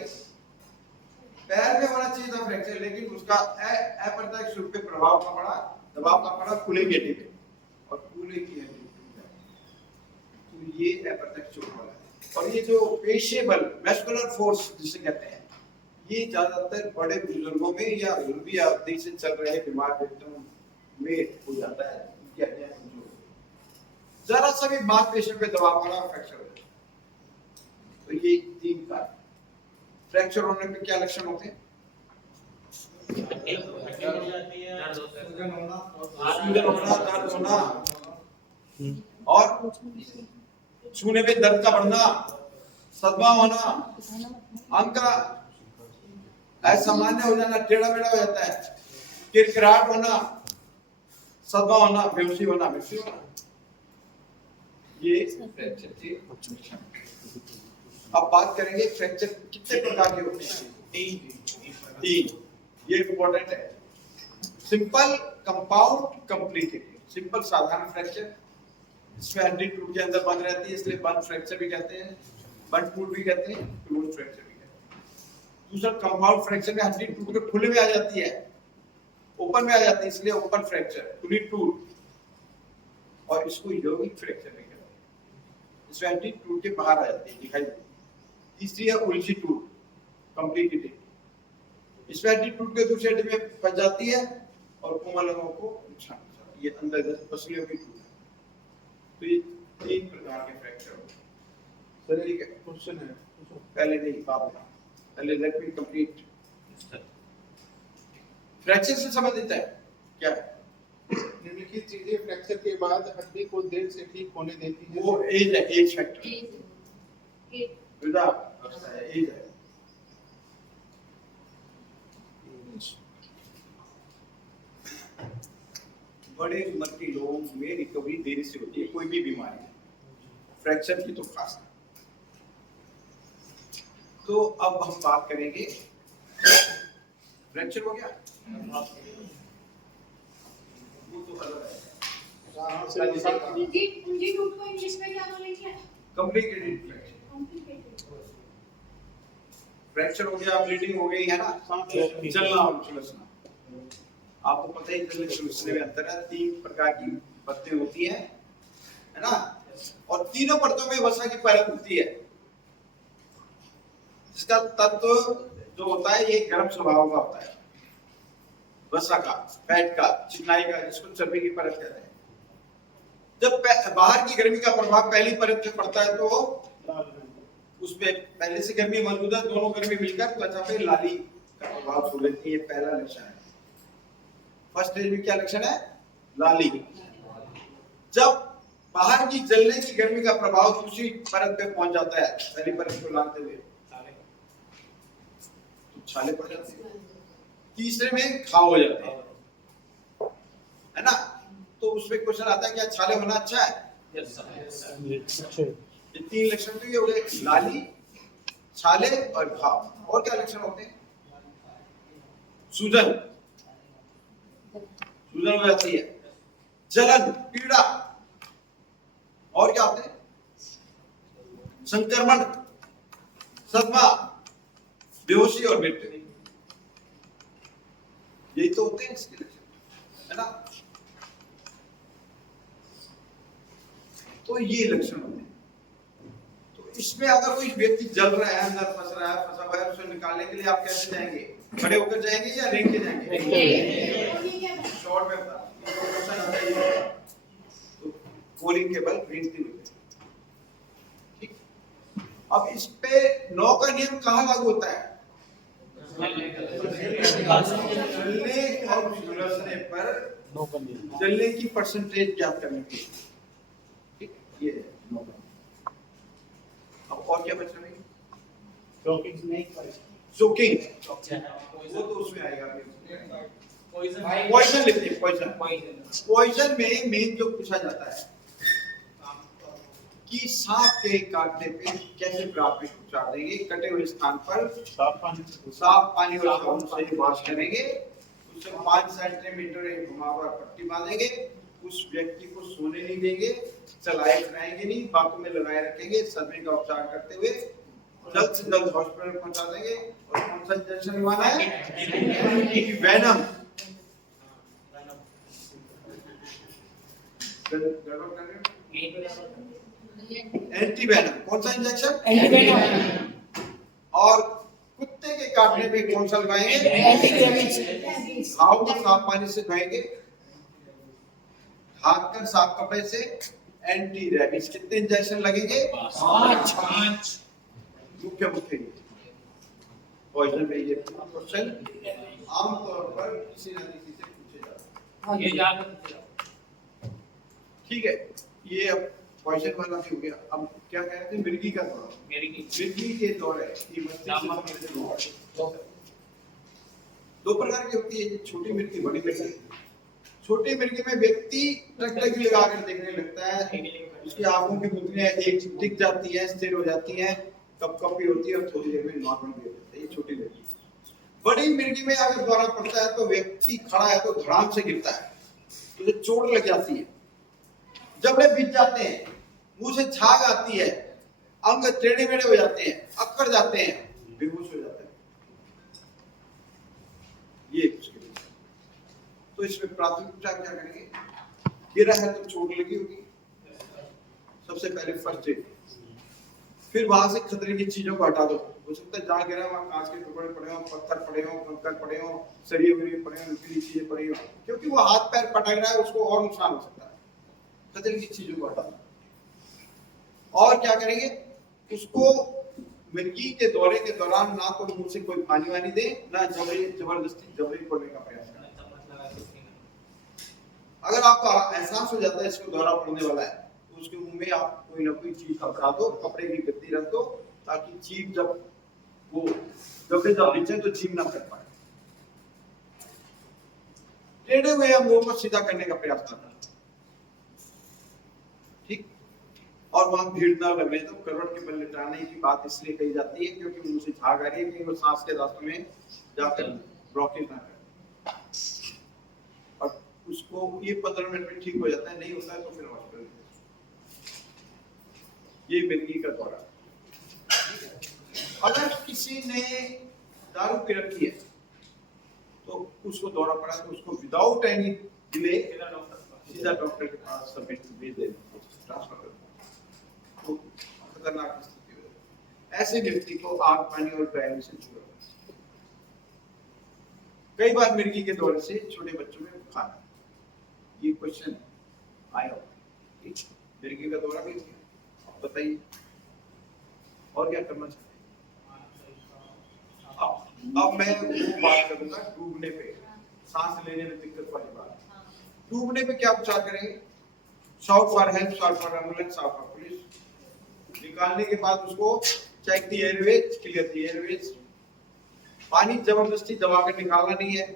पैर में होना चाहिए था फ्रैक्चर, लेकिन उसका अप्रत्यक्ष रूप पे प्रभाव का पड़ा, दबाव का पड़ा कूल्हे की हड्डी पे और कूल्हे की हड्डी टूट गई। तो ये अप्रत्यक्ष चोट वाला है। और ये जो पेशीय बल, मस्कुलर फोर्स जिसे कहते हैं, ये ज्यादातर बड़े बुजुर्गों में या लंबी अवधि से चल रहे बीमार व्यक्तियों में हो जाता है। जरा सा भी मांसपेशियों पे दबाव पड़ा फ्रैक्चर हो जाता है। तो ये 3 कारण। फ्रैक्चर होने पे क्या लक्षण होते हैं? सूजन होना, दर्द होना और छूने पे दर्द का बढ़ना, सदमा होना, अंग का असामान्य हो जाना, टेढ़ा मेढ़ा हो जाता है, किरकिराहट होना, सदमा होना, बेहोशी होना, ये फ्रैक्चर के लक्षण। अब बात करेंगे फ्रैक्चर कितने प्रकार के होते हैं? 3। ये इंपॉर्टेंट है। Simple, compound, complicated. सिंपल साधारण फ्रैक्चर, इसमें हड्डी टूट के अंदर बंद रहती है, इसलिए बंद फ्रैक्चर भी कहते हैं, बंद टूट भी कहते हैं, क्लोज फ्रैक्चर भी कहते हैं। दूसरा कंपाउंड फ्रैक्चर में हड्डी टूट के खुले में आ जाती है, ओपन में आ जाती है, इसलिए ओपन फ्रैक्चर, खुली टूट। और इसको यौगिक फ्रैक्चर भी कहते हैं, इसमें हड्डी टूट के बाहर आ जाती है, दिखाई देती है। तीसरी है उलझी टूट, कॉम्प्लिकेटेड। इसमें हड्डी टूट के दूसरी हड्डी में फंस जाती है और कोमल अंगों को नुकसान पहुंचाती है, ये अंदर पसलियों की टूट है। तो ये 3 प्रकार के फ्रैक्चर होते हैं। सर ठीक है, क्वेश्चन है, पहले नहीं बात है, पहले लेट मी कंप्लीट। फ्रैक्चर से संबंधित है क्या? निम्नलिखित चीजें फ्रैक्चर के बाद हड्डी को देर से ठीक होने देती है। वो एज है, एज फैक्टर, विदा एज है। बड़े उम्र के लोगों में रिकवरी देरी से होती है, कोई भी बीमारी है, फ्रैक्चर की तो खास। तो अब हम बात करेंगे, फ्रैक्चर हो गया, वो तो अलग है। इंग्लिश में क्या बोलेंगे? Complicated fracture. फ्रैक्चर हो गया, ब्लीडिंग हो गई है ना, चलना और झुलसना। आपको पता ही चलने झुलसने में अंतर है। 3 प्रकार की परतें होती हैं, है ना, और तीनों परतों में वसा की परत होती है, जिसका तत्व जो होता है ये गर्म स्वभाव का होता है, वसा का, फैट का, चिकनाई का, जिसको चर्बी की परत कहते हैं। जब बाहर की गर्मी का प्रभाव पहली परत पे पड़ता है तो उसमें पहले से गर्मी मौजूद है, दोनों गर्मी मिलकर त्वचा पे लाली का प्रभाव छोड़ देती है। पहला लक्षण है। फर्स्ट स्टेज में क्या लक्षण है? लाली। जब बाहर की जलने की गर्मी का प्रभाव दूसरी परत पे पहुंच जाता है, पहली परत को लाते हुए तो छाले पड़ जाते हैं। तीसरे में घाव हो जाते हैं, है ना। तो उसमें क्वेश्चन आता है क्या छाले होना अच्छा है? ये 3 लक्षण तो ये हो गए, लाली, छाले और घाव। और क्या लक्षण होते हैं? सूजन, सूजन हो जाती है, जलन, पीड़ा, और क्या होते हैं? संक्रमण, सदमा, बेहोशी और मृत्यु। यही तो होते हैं इसके लक्षण, है ना? तो ये लक्षण होते हैं। तो इसमें अगर कोई व्यक्ति जल रहा है, अंदर फंसा हुआ है, उसे निकालने के लिए आप कैसे जाएंगे? खड़े होकर जाएंगे या रेंग के जाएंगे? शॉर्ट में बता, तो पोलिंग केबल रेंगती हुई। ठीक। अब इस पे 9 का नियम कहाँ लागू होता है? चलने और झुलसने पर चलने की परसेंटेज ज्ञात करने के लिए। ठीक, ये है 9 का। अब और क्या बच रहा है? चोकिंग, वो तो उसमें आएगा। पॉइजन लिखते हैं, पॉइजन में मेन जो पूछा जाता है कि सांप के काटने पे कैसे प्राथमिक उपचार देंगे? कटे हुए स्थान पर साफ पानी और साबुन से वॉश करेंगे, उससे 5 सेंटीमीटर एक घुमावदार पट्टी बांधेंगे, उस व्यक्ति को सोने नहीं देंगे, चलाए फिराएंगे नहीं, बातों में लगाए रखेंगे, सदमे का उपचार करते हुए जल्द से जल्द हॉस्पिटल पहुंचा देंगे। और कौन सा इंजेक्शन लगवाना है? वेनम। गड़बड़ कर रहे हो? Anti venom. कौन सा इंजेक्शन? Anti venom. और कुत्ते के काटने पे कौन सा लगाएंगे? Anti rabies. घाव को साफ पानी से धोएंगे, ढककर साफ कपड़े से। Anti rabies. कितने इंजेक्शन लगेंगे? 5। मुख्य पॉइजन में ये क्वेश्चन आमतौर पर किसी न किसी से पूछे जाते हैं। ठीक है, ये अब पॉइजन वाला भी हो गया। अब क्या कह रहे थे? मिर्गी का दौरा। मिर्गी के दौरे ये दो प्रकार की होती है, छोटी मिर्गी, बड़ी मिर्गी। छोटी मिर्गी में व्यक्ति टकटकी लगाकर देखने लगता है, उसकी आंखों की बुंदियां एक टिक जाती है, स्थिर हो जाती हैं, कपकपी होती है और थोड़ी देर में नॉर्मल भी हो जाता है। ये छोटी मिर्गी। बड़ी मिर्गी में अगर दौरा पड़ता है तो व्यक्ति खड़ा है तो धड़ाम से गिरता है, तो उसे चोट लग जाती है, जबड़े बिछ जाते हैं, मुंह से झाग आती है, अंग टेढ़े मेढ़े हो जाते हैं, अकड़ जाते हैं, बेहोश हो जाते हैं। ये उसके लिए। तो इसमें प्राथमिक उपचार क्या करेंगे? गिरा है तो चोट लगी होगी, सबसे पहले फर्स्ट एड। फिर वहां से खतरे की चीजों को हटा दो। हो सकता है जहाँ गिरा वहां कांच के टुकड़े पड़े हो, पत्थर पड़े हो, कंकड़ पड़े हो, सरिये वरिये पड़े हो, नुकीली चीजें पड़ी हो, क्योंकि वो हाथ पैर पटक रहा है, उसको और नुकसान हो सकता है। खतरे की चीजों को हटा दो। और क्या करेंगे? उसको मिर्गी के दौरे के दौरान ना तो मुंह से कोई पानी वानी दे, ना जबरदस्ती जबरी पड़ने का प्रयास करें। अगर आपको एहसास हो जाता है इसको दौरा पड़ने वाला है, तो उसके मुंह में आप कोई ना कोई चीज पकड़ा दो, कपड़े की गद्दी रख दो, ताकि जीभ जब वो जबड़े जब बिछे तो जीभ ना कर पाए। टेढ़े हुए अंगों को सीधा करने का प्रयास करना। ठीक। और वहां भीड़ ना लगे तो करवट के बल लिटाने की बात इसलिए कही जाती है क्योंकि मुंह से झाग आ रही है, कहीं वो सांस के रास्तों में जाकर ब्लॉकेज ना करे। और उसको ये 15 मिनट में ठीक हो जाता है, नहीं होता है तो फिर हॉस्पिटल। ये मिर्गी का दौरा। अगर किसी ने दारू पी रखी है तो उसको दौरा पड़ा तो उसको विदाउट एनी डिले सीधा डॉक्टर के पास सबमिट भेज देना, ट्रांसफर कर देना। तो खतरनाक स्थिति हो जाती है। ऐसे व्यक्ति को आग पानी और ड्राइविंग से छुड़ा। कई बार मिर्गी के दौरे से छोटे बच्चों में बुखार, ये क्वेश्चन आया। मिर्गी का दौरा भी हो गया, अब बताइए और क्या करना चाहिए? अब मैं वो बात करूंगा डूबने पे, सांस लेने में दिक्कत वाली बात। डूबने पे क्या उपचार करेंगे? Shout for help, shout for ambulance, shout for police. निकालने के बाद उसको check the airways, clear the airways. पानी जबरदस्ती दबा कर निकालना नहीं है,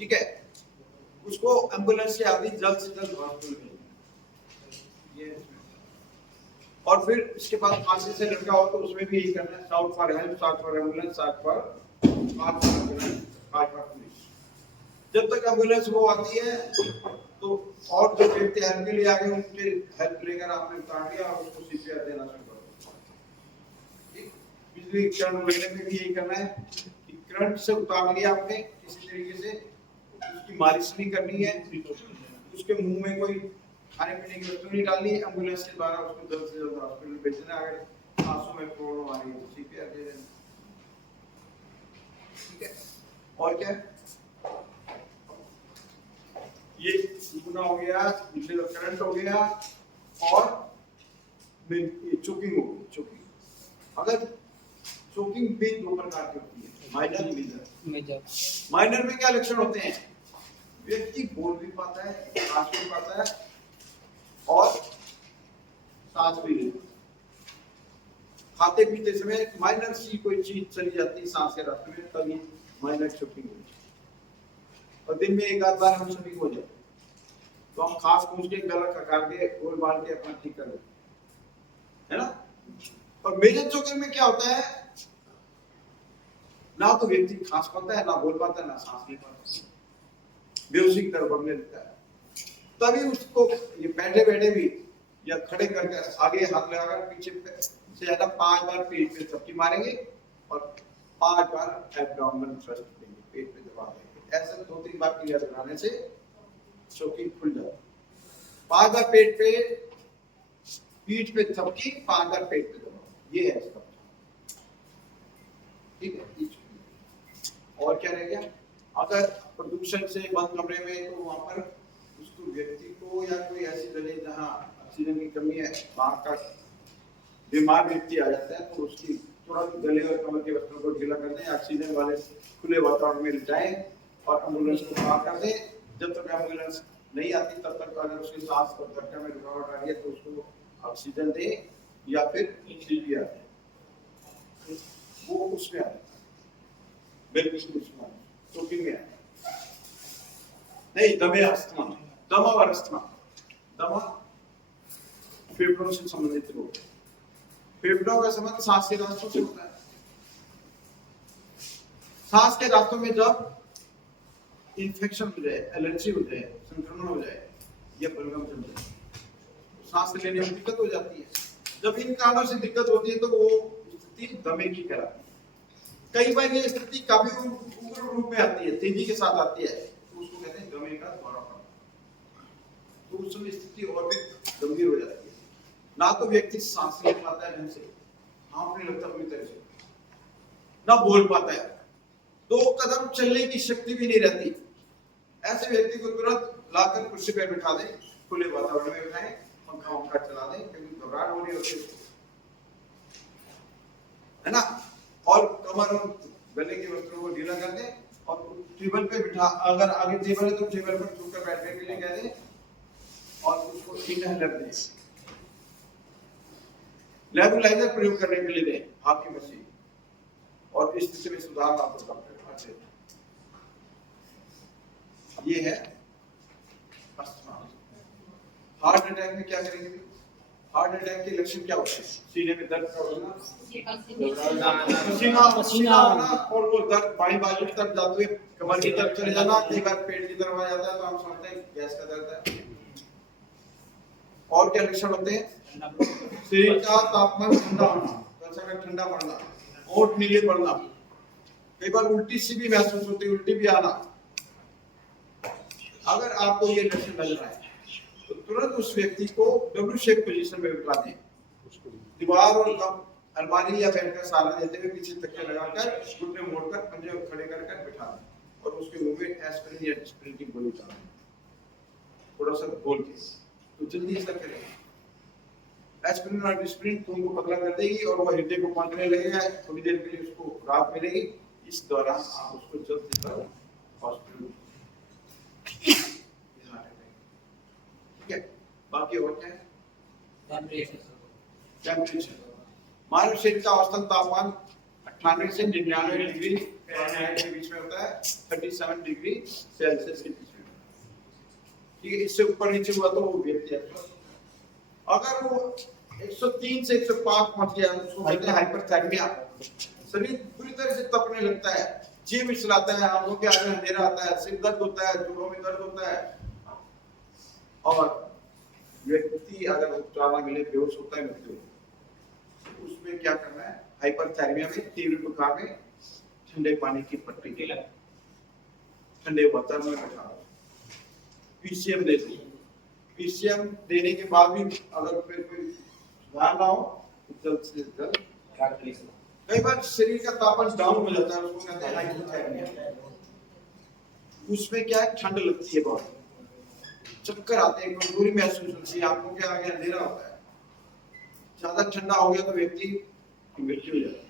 ठीक है? उसको एम्बुलेंस से आती जल्द से जल्द हॉस्पिटल में। और फिर इसके बाद फांसी से लटका हो तो उसमें भी यही करना है, shout for help, shout for ambulance, shout for police. जब तक एम्बुलेंस वो आती है तो और जो व्यक्ति हेल्प के लिए आगे उनके हेल्प लेकर आपने उतार दिया और उसको सीपीआर देना शुरू कर दो। बिजली करंट लेने में भी यही करना है कि करंट से उतार लिया आपने किसी तरीके से, उसकी मालिश नहीं करनी है, उसके मुंह में कोई खाने पीने की वस्तु नहीं डालनी, एम्बुलेंस के द्वारा उसको जल्द से जल्द हॉस्पिटल भेजना। अगर सांसों में प्रॉब्लम आ रही है तो सीपीआर दे देना। ठीक है, और क्या ये गुना हो गया, करंट हो गया, और चोकिंग हो गई। चोकिंग, अगर चोकिंग भी दो प्रकार की होती है, माइनर मेजर। माइनर में क्या लक्षण होते हैं? व्यक्ति बोल भी पाता है, सांस भी पाता है और सांस भी लेता है। खाते पीते समय माइनर सी कोई चीज चली जाती है सांस के रास्ते में, तभी माइनर चोकिंग होती है। और दिन में एक आध बार हम सभी हो जाते तो हम खास पूछ के गला खकार के गोल बाल के अपना ठीक कर लेते, है ना। और मेजर चोकिंग में क्या होता है, ना तो व्यक्ति खांस पाता है, ना बोल पाता है, ना सांस ले पाता है, बेहोशी की तरह बढ़ने लगता है। तभी उसको ये बैठे बैठे भी या खड़े करके आगे हाथ लगाकर पीछे से ज्यादा 5 बार पेट पे चपटी मारेंगे और 5 बार एब्डोमिनल थ्रस्ट देंगे, पेट पे दबा देंगे। ऐसे 2-3 बार क्रिया दोहराने से चोकिंग खुल जाती है। 5 बार पेट पे, पीठ पे चपटी, 5 बार पेट पे दबाओ, ये है इसका। ठीक है, और क्या रह गया? अगर प्रदूषण से बंद कमरे में तो वहां पर उसको व्यक्ति को या कोई ऐसी जगह जहाँ ऑक्सीजन की कमी है, वहां का बीमार व्यक्ति आ जाता है तो उसकी तुरंत गले और कमर के वस्त्रों को ढीला कर दें, ऑक्सीजन वाले खुले वातावरण में लिटाएं और एम्बुलेंस को पार कर दें। जब तक एम्बुलेंस नहीं आती तब तक अगर उसकी सांस और धड़कन में रुकावट आ रही है तो उसको ऑक्सीजन दें या फिर सीपीआर दें। वो उसमें आ जाता है, बिल्कुल उसमें चोकिंग में आ नहीं। दमे अस्थमा, दमा और अस्थमा। दमा फेफड़ों से संबंधित रोग है। फेफड़ों का संबंध सांस के रास्तों से होता है। सांस के रास्तों में जब इन्फेक्शन हो जाए, एलर्जी हो जाए, संक्रमण हो जाए या बलगम जम जाए, सांस लेने में दिक्कत हो जाती है। जब इन कारणों से दिक्कत होती है तो वो स्थिति दमे की कहलाती है। कई बार ये स्थिति काफी उग्र रूप में आती है, तेजी के साथ आती है, तो उसको कहते हैं दमे का दौरा पड़ना। तो उस समय स्थिति और भी गंभीर हो जाती है। ना तो व्यक्ति सांस ले पाता है ढंग से, हाँफने लगता है पूरी तरह से, ना बोल पाता है, 2 कदम चलने की शक्ति भी नहीं रहती। ऐसे व्यक्ति को तुरंत लाकर कुर्सी पर बिठा दें, खुले वातावरण में बिठाएं, पंखा चला दें, क्योंकि घबराहट हो रही होती है ना। और कमर और गले के वस्त्रों को ढीला कर दें और टेबल पे बिठा, अगर आगे टेबल है तो टेबल पर झुककर बैठने के लिए कह दें और उसको इनहेलर दें। नेबुलाइजर प्रयोग करने के लिए दें, हाथ की मशीन, और इस स्थिति में सुधार आपको डॉक्टर से। ये है अस्थमा। हार्ट अटैक में क्या करेंगे? हार्ट अटैक के लक्षण क्या होते हैं? सीने में दर्द का होना, पसीना आना, और वो दर्द बाईं बाजू की तरफ जाते हुए कमर की तरफ चले जाना, कई बार पेट की तरफ आ जाता है तो हम समझते हैं गैस का दर्द है। और क्या लक्षण होते हैं? शरीर का तापमान ठंडा होना, त्वचा में ठंडा पड़ना, होंठ नीले पड़ना, कई बार उल्टी सी भी महसूस होती है, उल्टी भी आना। अगर आपको ये लक्षण नजर आए तो तुरंत उस व्यक्ति को डब्ल्यू शेप पोजीशन में बिठा दें, दीवार और अलमारी या बेड का सहारा देते हुए पीछे तकिया लगाकर घुटने मोड़कर पंजे खड़े कर बिठा दें और उसके मुंह में एस्पिरिन या डिस्प्रिन की गोली डालें, थोड़ा सा बोल के, तो जल्दी ऐसा करें। एस्पिरिन और डिस्प्रिन खून को पतला कर देगी और वो हृदय को पहुंचने लगेगा, थोड़ी देर के लिए उसको राहत मिलेगी। इस दौरान आप उसको जल्द से जल्द हॉस्पिटल। ठीक है, बाकी और क्या है? टेम्परेचर। मानव शरीर का औसतन तापमान 98 से 99 डिग्री फ़ारेनहाइट के बीच में होता है, 37 डिग्री सेल्सियस के बीच में। ठीक है, इससे ऊपर नीचे हुआ तो वो व्यक्ति है। अगर वो 103 से 105 पहुंच गया तो उसको कहते हैं हाइपरथर्मिया। शरीर पूरी तरह से तपने लगता है, जी मिचलाता है, आंखों के आगे अंधेरा आता है, सिर दर्द होता है, जोड़ों में दर्द होता है, और व्यक्ति अगर उपचार ना मिले बेहोश होता है, मृत्यु होती है। तो उसमें क्या करना है? हाइपरथर्मिया में तीव्र बुखार में ठंडे पानी की पट्टी के लिए ठंडे वातावरण में बैठा पीसीएम दे दो। पीसीएम देने के बाद भी अगर फिर कोई सुधार ना हो तो जल्द से जल्द कई बार शरीर का तापमान डाउन हो जाता है, उसको कहते हैं हाइपोथर्मिया। उसमें क्या है, ठंड लगती है, बहुत चक्कर आते हैं, कमजोरी महसूस होती है, आंखों के आगे अंधेरा होता है। ज्यादा ठंडा हो गया तो व्यक्ति की मृत्यु हो जाती है।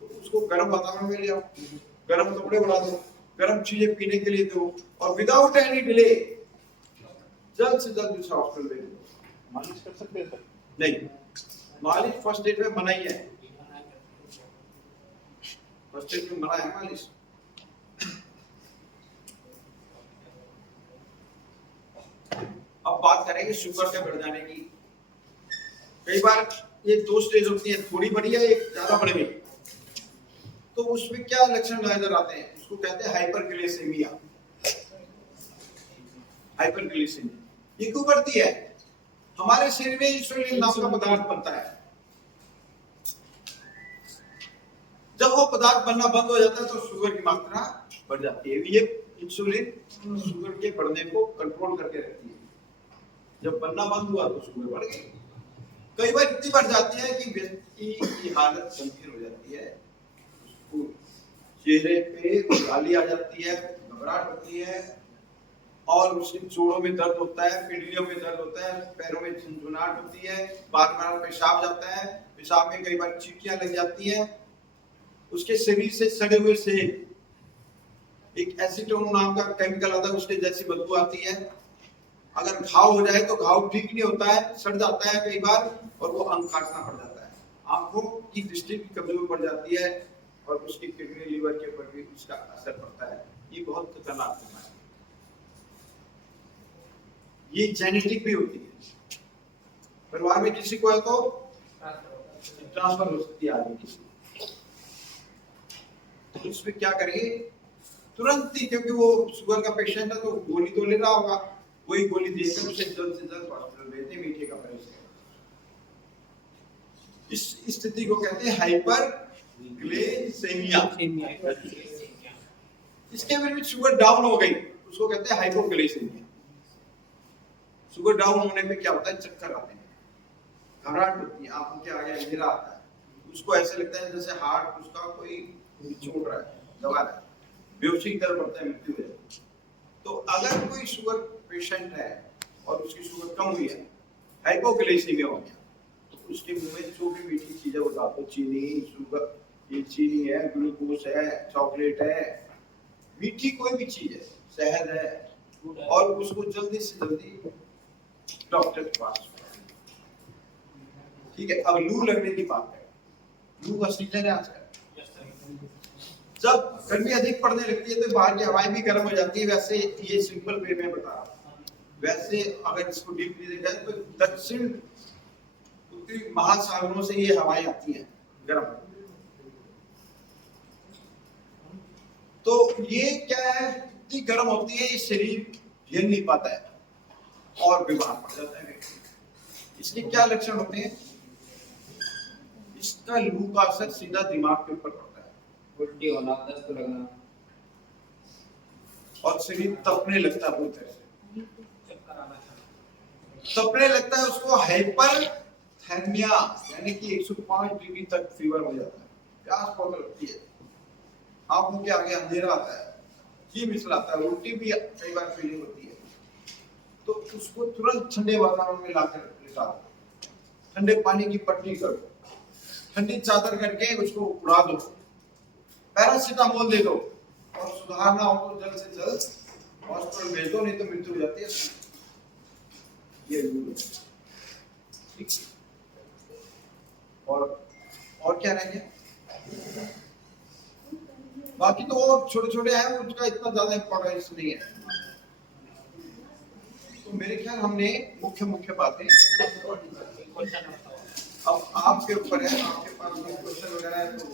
तो उसको गर्म वातावरण में ले आओ, गर्म कपड़े बना दो, गर्म चीजें पीने के लिए दो, और विदाउट एनी डिले जल्द से जल्द दूसरा हॉस्पिटल भेज दो। मालिश कर सकते हैं सर? नहीं, मालिश फर्स्ट एड में मना ही है, फर्स्ट एड में मना है मालिश। अब बात करेंगे शुगर के बढ़ जाने की। कई बार ये दो स्टेज होती है, थोड़ी बड़ी है, एक ज्यादा बढ़ गई। तो उसमें क्या लक्षण नजर आते हैं? उसको कहते हैं हाइपरग्लाइसेमिया। हाइपरग्लाइसेमिया ये क्यों बढ़ती है? हमारे शरीर में इंसुलिन नाम का पदार्थ बनता है। जब वो पदार्थ बनना बंद हो जाता है तो शुगर की मात्रा बढ़ जाती है। ये इंसुलिन शुगर के बढ़ने को कंट्रोल करके रखती है। जब बनना बंद हुआ तो शुगर बढ़ गई। कई बार इतनी बढ़ जाती है कि व्यक्ति की हालत गंभीर हो जाती है, उसको चेहरे पे उदासी आ जाती है, घबराहट होती है, और उसके जोड़ों में दर्द होता है, पिंडलियों में दर्द होता है, पैरों में झुनझुनाहट होती है, बार बार पेशाब जाता है, पेशाब में कई बार चींटियां लग जाती है, उसके शरीर से सड़े हुए से एक एसीटोन नाम का केमिकल आता है, उसके जैसी बदबू आती है। अगर घाव हो जाए तो घाव ठीक नहीं होता है, सड़ जाता है कई बार, और वो आंख काटना पड़ जाता है। आंखों की दृष्टि भी कमजोर पड़ जाती है, और उसकी किडनी लीवर के ऊपर भी उसका असर पड़ता है। ये बहुत खतरनाक बीमारी है। ये जेनेटिक भी होती है, परिवार में किसी को है तो ट्रांसफर हो सकती है आगे किसी। तो इसमें क्या करेंगे? तुरंत ही, क्योंकि वो शुगर का पेशेंट है तो गोली तो ले रहा होगा, वही गोली देकर उसे जल्द से जल्द हॉस्पिटल भेज दें, मीठे का परहेज करें। इस स्थिति को कहते हैं हाइपरग्लाइसेमिया। इसके में शुगर डाउन हो गई, उसको कहते हैं हाइपोग्लाइसेमिया। शुगर डाउन होने पे क्या होता है? चक्कर आते हैं, घबराहट होती है, आंखों के आगे अंधेरा आता है, उसको ऐसे लगता है जैसे हार्ट उसका कोई छोड़ रहा है, दबा रहा है, बेहोशी की तरफ बढ़ता है, मृत्यु हो जाती है। तो अगर कोई शुगर पेशेंट है और उसकी शुगर कम हुई है, हाइपोग्लाइसेमिया हो गया, तो उसके मुंह में जो भी मीठी चीजें बता दो, चीनी, शुगर, ये चीनी है, ग्लूकोज है, चॉकलेट है, मीठी कोई भी चीज है, शहद है, और उसको जल्दी से जल्दी डॉक्टर के पास। ठीक है, अब लू लगने की बात है। लू का सीजन है आजकल। जब गर्मी अधिक पड़ने लगती है तो बाहर की हवाएं भी गर्म हो जाती है। वैसे ये सिंपल वे में बता रहा हूं। वैसे अगर इसको डीपली देखा जाए तो दक्षिण उत्तरी महासागरों से ये हवाएं आती हैं गर्म। तो ये क्या है, इतनी गर्म होती है ये शरीर झेल नहीं पाता है और बीमार पड़ जाता है। इसके क्या लक्षण होते हैं? इसका लू का असर सीधा दिमाग के ऊपर पड़ता है, उल्टी होना, दस्त लगना, और शरीर तपने लगता है पूरी तरह से, तपने लगता है। उसको हाइपरथर्मिया यानी कि 105 डिग्री तक फीवर हो जाता है, प्यास बहुत लगती है, आंखों के आगे अंधेरा आता है, जी मिचलाता है, उल्टी भी कई बार फीलिंग होती है। तो उसको तुरंत ठंडे वातावरण में लाकर लेटा दो, ठंडे पानी की पट्टी करो, ठंडी चादर करके उसको उड़ा दो, पैरासीटामोल दे दो, और सुधार ना हो तो जल्द से जल्द हॉस्पिटल भेज दो, नहीं तो मृत्यु हो जाती है। ये ठीक। और क्या रहेंगे? बाकी तो और छोटे छोटे हैं, उसका इतना ज्यादा इंपॉर्टेंस नहीं है। तो मेरे ख्याल हमने मुख्य बातें। अब आपके ऊपर है, आपके पास कोई क्वेश्चन वगैरह है तो